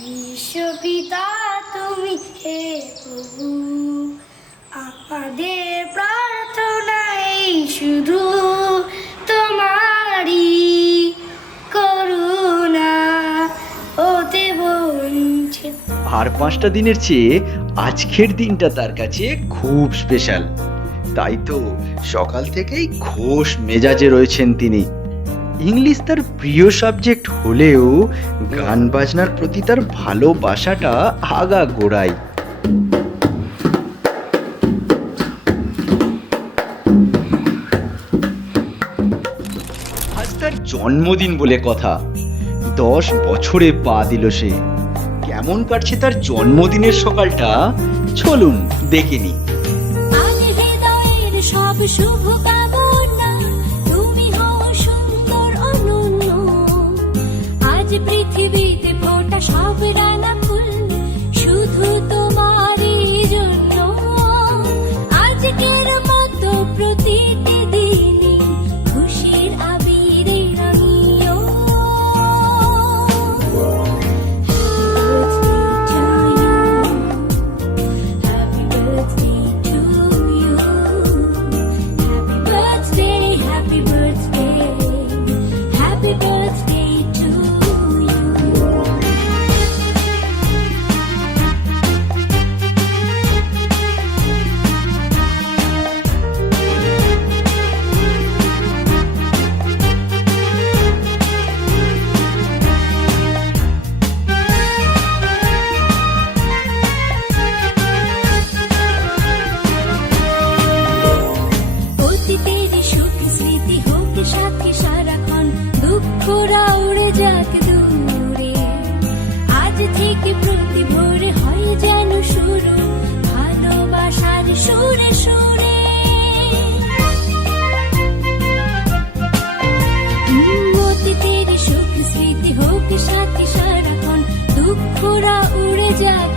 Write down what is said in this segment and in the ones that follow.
বিশ্বপিতা, তুমি হে প্রভু। আমাদের প্রার্থনাই শুধু তোমারই করুণা। ওতে বঞ্চিত আর পাঁচটা দিনের চেয়ে আজকের দিনটা তার কাছে খুব স্পেশাল তাই তো সকাল থেকেই ঘোষ মেজাজে রয়েছেন তিনি। ইংলিশ তার প্রিয় সাবজেক্ট হলেও গান বাজনার প্রতি তার ভালোবাসাটা আগা গোড়ায় আজ তার জন্মদিন বলে কথা। দশ বছরে পা দিল সে। কেমন কাটছে তার জন্মদিনের সকালটা? চলুন দেখে নি সব শুভ পৃথিবীতে ফোটা সব রানা ফুল শুধু তোমারই দুঃখরা উড়ে যাক দূরে। আজ থেকে প্রতি ভোরে হয় যেন শুরু, ভালোবাসার সুরে সুরে। সুখ, স্মৃতি সাথে দুঃখরা উড়ে যাক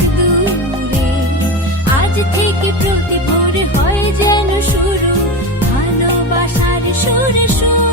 আজ থেকে প্রতি ভোরে হয় যেন শুরু, ভালোবাসার সুরে সুরে।